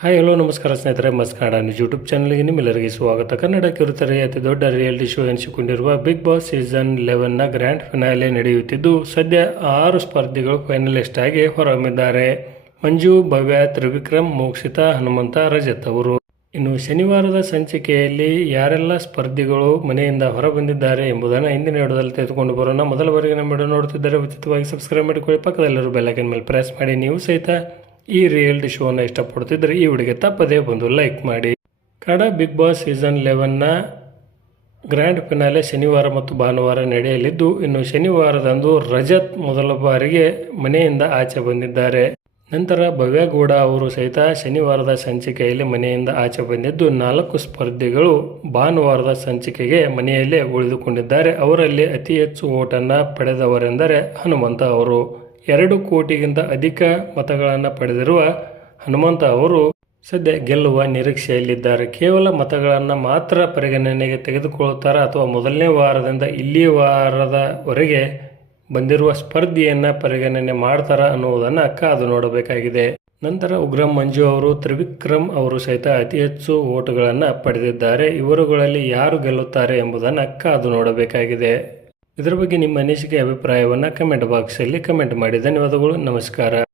Hi hello ನಮಸ್ಕಾರ ಸ್ನೇಹಿತರೆ, ಮಸ್ಕಾಡ news YouTube ಚಾನಲ್ಗೆ ನಿಮ್ಮೆಲ್ಲರಿಗೆ ಸ್ವಾಗತ. ಕನ್ನಡ ಕಿರುತೆರೆಯ ಅತಿ ದೊಡ್ಡ ರಿಯಾಲಿಟಿ ಶೋ ಎನಿಸಿಕೊಂಡಿರುವ ಬಿಗ್ ಬಾಸ್ ಸೀಸನ್ ಲೆವೆನ್ನ ಗ್ರ್ಯಾಂಡ್ ಫಿನಾಲೆ ನಡೆಯುತ್ತಿದ್ದು, ಸದ್ಯ ಆರು ಸ್ಪರ್ಧಿಗಳು ಫೈನಲಿಸ್ಟ್ ಆಗಿ ಹೊರಹೊಮ್ಮಿದ್ದಾರೆ. ಮಂಜು ಭವ್ಯ ತ್ರಿವಿಕ್ರಮ್ ಮೋಕ್ಷಿತಾ, ಹನುಮಂತ, ರಜತ್ ಅವರು. ಇನ್ನು ಶನಿವಾರದ ಸಂಚಿಕೆಯಲ್ಲಿ ಯಾರೆಲ್ಲ ಸ್ಪರ್ಧಿಗಳು ಮನೆಯಿಂದ ಹೊರಬಂದಿದ್ದಾರೆ ಎಂಬುದನ್ನು ಹಿಂದಿನ ವಿಡಿಯೋದಲ್ಲಿ ತೆಗೆದುಕೊಂಡು ಬರೋಣ. ಮೊದಲ ಬಾರಿಗೆ ನಮ್ಮ ವಿಡಿಯೋ ನೋಡ್ತಿದ್ದರೆ ಉಚಿತವಾಗಿ ಸಬ್ಸ್ಕ್ರೈಬ್ ಮಾಡಿಕೊಳ್ಳಿ. ಪಕ್ಕದಲ್ಲಿರೋ ಬೆಲ್ಲೈಕನ್ ಮೇಲೆ ಪ್ರೆಸ್ ಮಾಡಿ. ನೀವು ಸಹಿತ ಈ ರಿಯಾಲಿಟಿ ಶೋನ ಇಷ್ಟಪಡ್ತಿದ್ರೆ ಈ ವಿಡಿಯೋಗೆ ತಪ್ಪದೇ ಬಂದು ಲೈಕ್ ಮಾಡಿ. ಕಡ ಬಿಗ್ ಬಾಸ್ ಸೀಸನ್ ಲೆವೆನ್ನ ಗ್ರ್ಯಾಂಡ್ ಫಿನಾಲೆ ಶನಿವಾರ ಮತ್ತು ಭಾನುವಾರ ನಡೆಯಲಿದ್ದು, ಇನ್ನು ಶನಿವಾರದಂದು ರಜತ್ ಮೊದಲ ಬಾರಿಗೆ ಮನೆಯಿಂದ ಆಚೆ ಬಂದಿದ್ದಾರೆ. ನಂತರ ಭವ್ಯಗೌಡ ಅವರು ಸಹಿತ ಶನಿವಾರದ ಸಂಚಿಕೆಯಲ್ಲಿ ಮನೆಯಿಂದ ಆಚೆ ಬಂದಿದ್ದು, ನಾಲ್ಕು ಸ್ಪರ್ಧಿಗಳು ಭಾನುವಾರದ ಸಂಚಿಕೆಗೆ ಮನೆಯಲ್ಲೇ ಉಳಿದುಕೊಂಡಿದ್ದಾರೆ. ಅವರಲ್ಲಿ ಅತಿ ಹೆಚ್ಚು ಓಟನ್ನು ಪಡೆದವರೆಂದರೆ ಹನುಮಂತ ಅವರು. ಎರಡು ಕೋಟಿಗಿಂತ ಅಧಿಕ ಮತಗಳನ್ನು ಪಡೆದಿರುವ ಹನುಮಂತ ಅವರು ಸದ್ಯ ಗೆಲ್ಲುವ ನಿರೀಕ್ಷೆಯಲ್ಲಿದ್ದಾರೆ. ಕೇವಲ ಮತಗಳನ್ನು ಮಾತ್ರ ಪರಿಗಣನೆಗೆ ತೆಗೆದುಕೊಳ್ಳುತ್ತಾರೆ ಅಥವಾ ಮೊದಲನೇ ವಾರದಿಂದ ಇಲ್ಲಿ ವಾರದವರೆಗೆ ಬಂದಿರುವ ಸ್ಪರ್ಧೆಯನ್ನು ಪರಿಗಣನೆ ಮಾಡ್ತಾರಾ ಅನ್ನುವುದನ್ನು ಕಾದು ನೋಡಬೇಕಾಗಿದೆ. ನಂತರ ಉಗ್ರಂ ಮಂಜು ಅವರು, ತ್ರಿವಿಕ್ರಮ್ ಅವರು ಸಹಿತ ಅತಿ ಹೆಚ್ಚು ಓಟುಗಳನ್ನು ಪಡೆದಿದ್ದಾರೆ. ಇವರುಗಳಲ್ಲಿ ಯಾರು ಗೆಲ್ಲುತ್ತಾರೆ ಎಂಬುದನ್ನು ಕಾದು ನೋಡಬೇಕಾಗಿದೆ. ಇದರ ಬಗ್ಗೆ ನಿಮ್ಮ ಅನಿಸಿಕೆ ಅಭಿಪ್ರಾಯವನ್ನು ಕಮೆಂಟ್ ಬಾಕ್ಸಲ್ಲಿ ಕಮೆಂಟ್ ಮಾಡಿ. ಧನ್ಯವಾದಗಳು ನಮಸ್ಕಾರ.